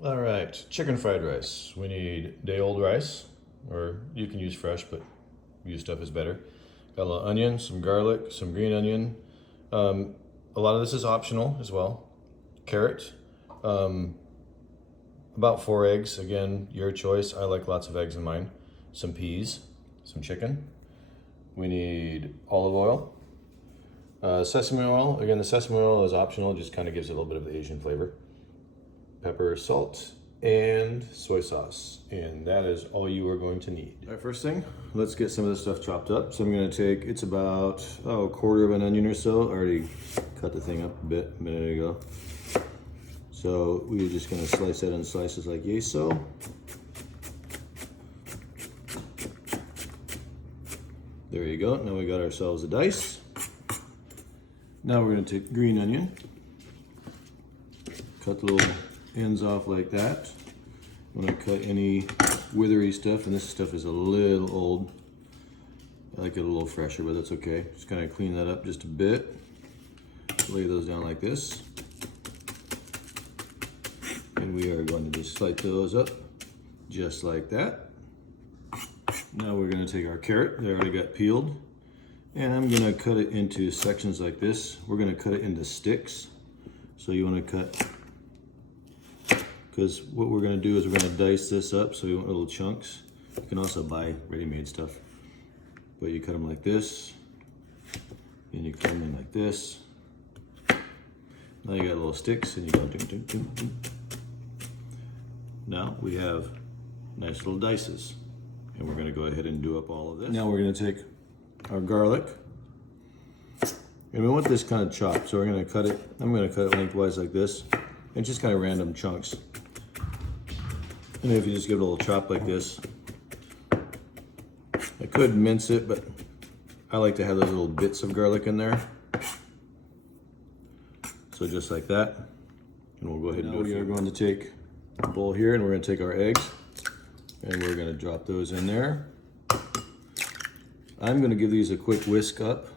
All right, chicken fried rice. We need day-old rice, or you can use fresh, but used stuff is better. Got a little onion, some garlic, some green onion. A lot of this is optional as well. Carrot, about 4 eggs. Again, your choice. I like lots of eggs in mine. Some peas, some chicken. We need olive oil, sesame oil. Again, the sesame oil is optional. It just kind of gives it a little bit of the Asian flavor. Pepper, salt, and soy sauce. And that is all you are going to need. All right, first thing, let's get some of this stuff chopped up. So I'm gonna take, it's about, a quarter of an onion or so. I already cut the thing up a bit a minute ago. So we're just gonna slice that in slices like so. There you go, now we got ourselves a dice. Now we're gonna take green onion, cut the little ends off like that. I'm gonna cut any withery stuff, and this stuff is a little old. I like it a little fresher, but that's okay. Just kind of clean that up just a bit. Lay those down like this. And we are going to just slice those up just like that. Now we're gonna take our carrot that I already got peeled, and I'm gonna cut it into sections like this. We're gonna cut it into sticks. So you wanna cut, because what we're gonna do is we're gonna dice this up so you want little chunks. You can also buy ready-made stuff, but you cut them like this, and you cut them in like this. Now you got little sticks, and you go ding, ding, ding, ding. Now we have nice little dices, and we're gonna go ahead and do up all of this. Now we're gonna take our garlic, and we want this kind of chopped, so we're gonna cut it, I'm gonna cut it lengthwise like this, and just kind of random chunks. And if you just give it a little chop like this, I could mince it, but I like to have those little bits of garlic in there. So just like that, and we'll go ahead and do it. We are going to take a bowl here, and we're going to take our eggs, and we're going to drop those in there. I'm going to give these a quick whisk up.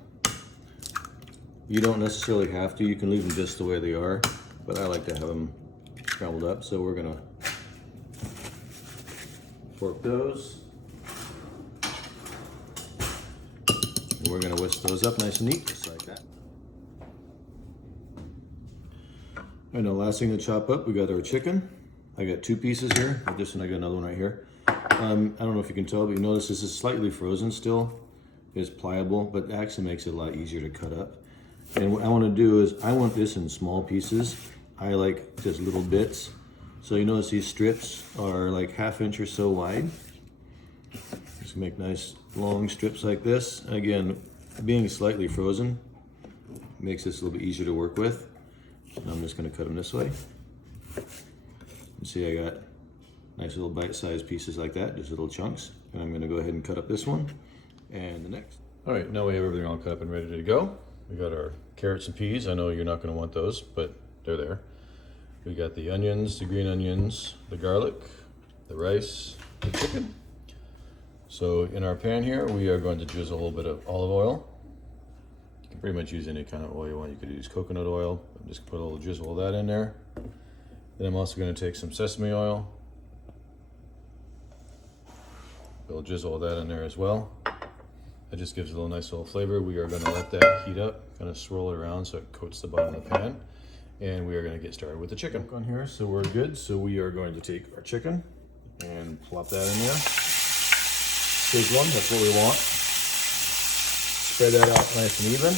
You don't necessarily have to, you can leave them just the way they are, but I like to have them scrambled up, so we're going to fork those. And we're going to whisk those up nice and neat, just like that. And the last thing to chop up, we got our chicken. I got 2 pieces here, like this one, I got another one right here. I don't know if you can tell, but you notice this is slightly frozen still. It's pliable, but it actually makes it a lot easier to cut up. And what I want to do is, I want this in small pieces. I like just little bits. So you notice these strips are like 1/2 inch or so wide. Just make nice long strips like this. Again, being slightly frozen makes this a little bit easier to work with. And I'm just going to cut them this way. You see I got nice little bite-sized pieces like that, just little chunks. And I'm going to go ahead and cut up this one and the next. All right, now we have everything all cut up and ready to go. We got our carrots and peas. I know you're not going to want those, but they're there. We got the onions, the green onions, the garlic, the rice, the chicken. So in our pan here, we are going to drizzle a little bit of olive oil. You can pretty much use any kind of oil you want. You could use coconut oil. I'm just put a little drizzle of that in there. Then I'm also going to take some sesame oil. A little drizzle of that in there as well. That just gives it a little nice little flavor. We are going to let that heat up, kind of swirl it around so it coats the bottom of the pan. And we are going to get started with the chicken. On here, so we're good. So we are going to take our chicken and plop that in there. Big one, that's what we want. Spread that out nice and even.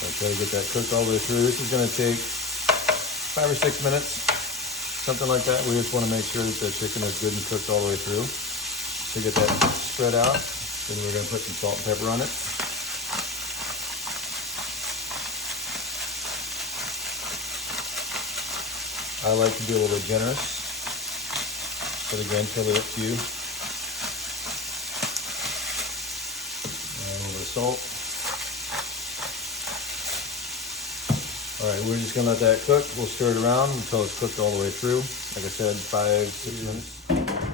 I'll try to get that cooked all the way through. This is going to take 5 or 6 minutes, something like that. We just want to make sure that the chicken is good and cooked all the way through. So get that spread out. Then we're going to put some salt and pepper on it. I like to be a little bit generous, but again, totally up to you. And a little bit of salt. All right, we're just gonna let that cook. We'll stir it around until it's cooked all the way through. Like I said, 5, 6 minutes,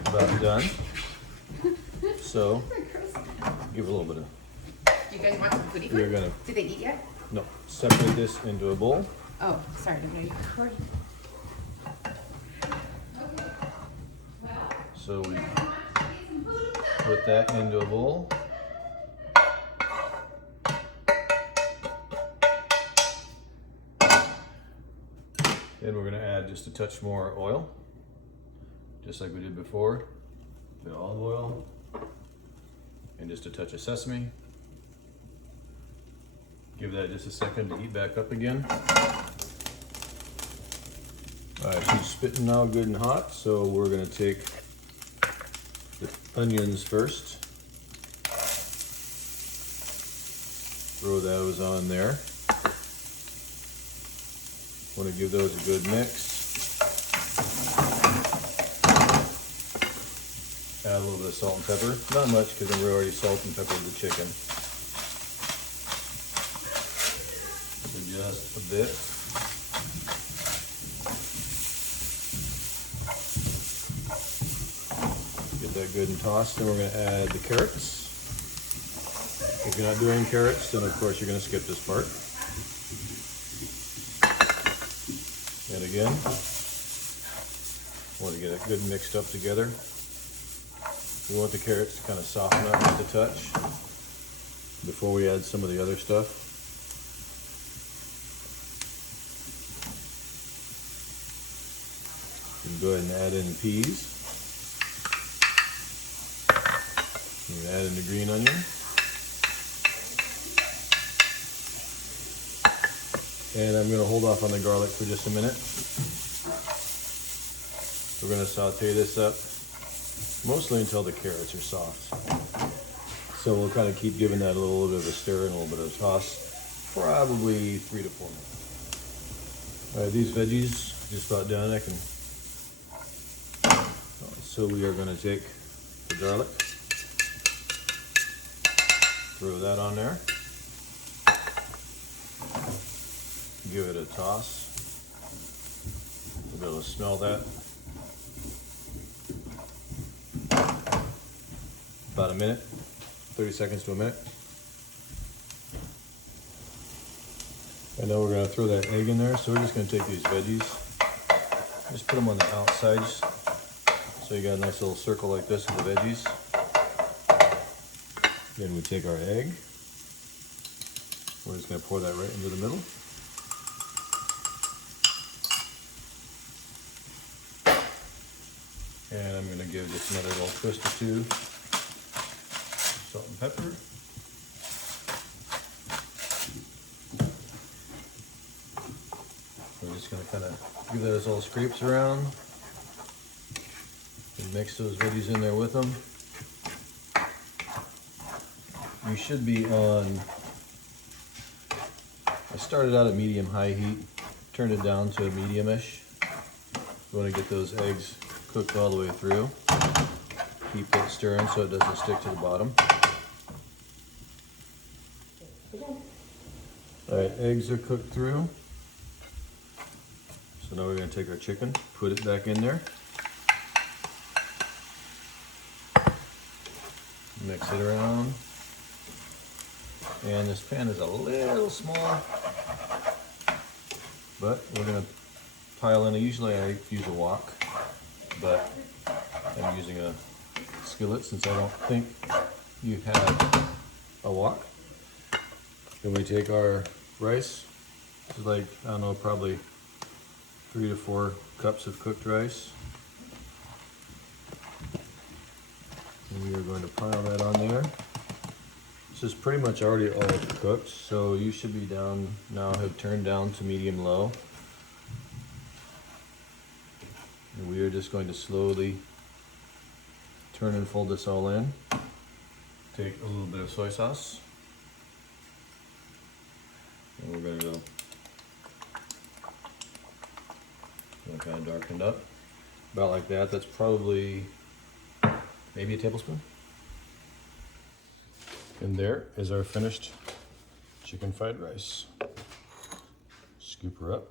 about done. So, give it a little bit of. Do you guys want some foodie food? We're gonna. Did they eat yet? No, separate this into a bowl. Oh, sorry, did I record? So we put that into a bowl. Then we're going to add just a touch more oil, just like we did before. A bit of olive oil and just a touch of sesame. Give that just a second to heat back up again. Alright, she's spitting now good and hot, so we're going to take the onions first. Throw those on there. Want to give those a good mix. Add a little bit of salt and pepper. Not much because we already salt and peppered the chicken. So just a bit. Get that good and tossed. Then we're going to add the carrots. If you're not doing carrots, then of course you're going to skip this part. And again, want to get it good mixed up together. We want the carrots to kind of soften up just a touch before we add some of the other stuff. You can go ahead and add in peas. You can add in the green onion. And I'm going to hold off on the garlic for just a minute. We're going to saute this up mostly until the carrots are soft. So we'll kind of keep giving that a little bit of a stir and a little bit of a toss, probably 3 to 4 minutes. All right, these veggies just about done. So we are going to take the garlic, throw that on there. Give it a toss. We'll be able to smell that. About a minute, 30 seconds to a minute. And then we're going to throw that egg in there. So we're just going to take these veggies, just put them on the outsides. So you got a nice little circle like this of the veggies. Then we take our egg. We're just going to pour that right into the middle. And I'm going to give just another little twist or two. Salt and pepper. We're just going to kind of give those little scrapes around and mix those veggies in there with them. You should be on, I started out at medium-high heat, turned it down to a medium-ish. You want to get those eggs cooked all the way through. Keep it stirring so it doesn't stick to the bottom. Alright, eggs are cooked through. So now we're going to take our chicken, put it back in there. Mix it around. And this pan is a little small, but we're going to pile in. Usually I use a wok, but I'm using a skillet since I don't think you have a wok. Then we take our rice. This is like, I don't know, probably 3 to 4 cups of cooked rice. And we are going to pile that on there. This is pretty much already all cooked, so you should be down now, have turned down to medium-low. And we are just going to slowly turn and fold this all in. Take a little bit of soy sauce. And we're going to go kind of darkened up. About like that. That's probably maybe a tablespoon. And there is our finished chicken fried rice. Scoop her up.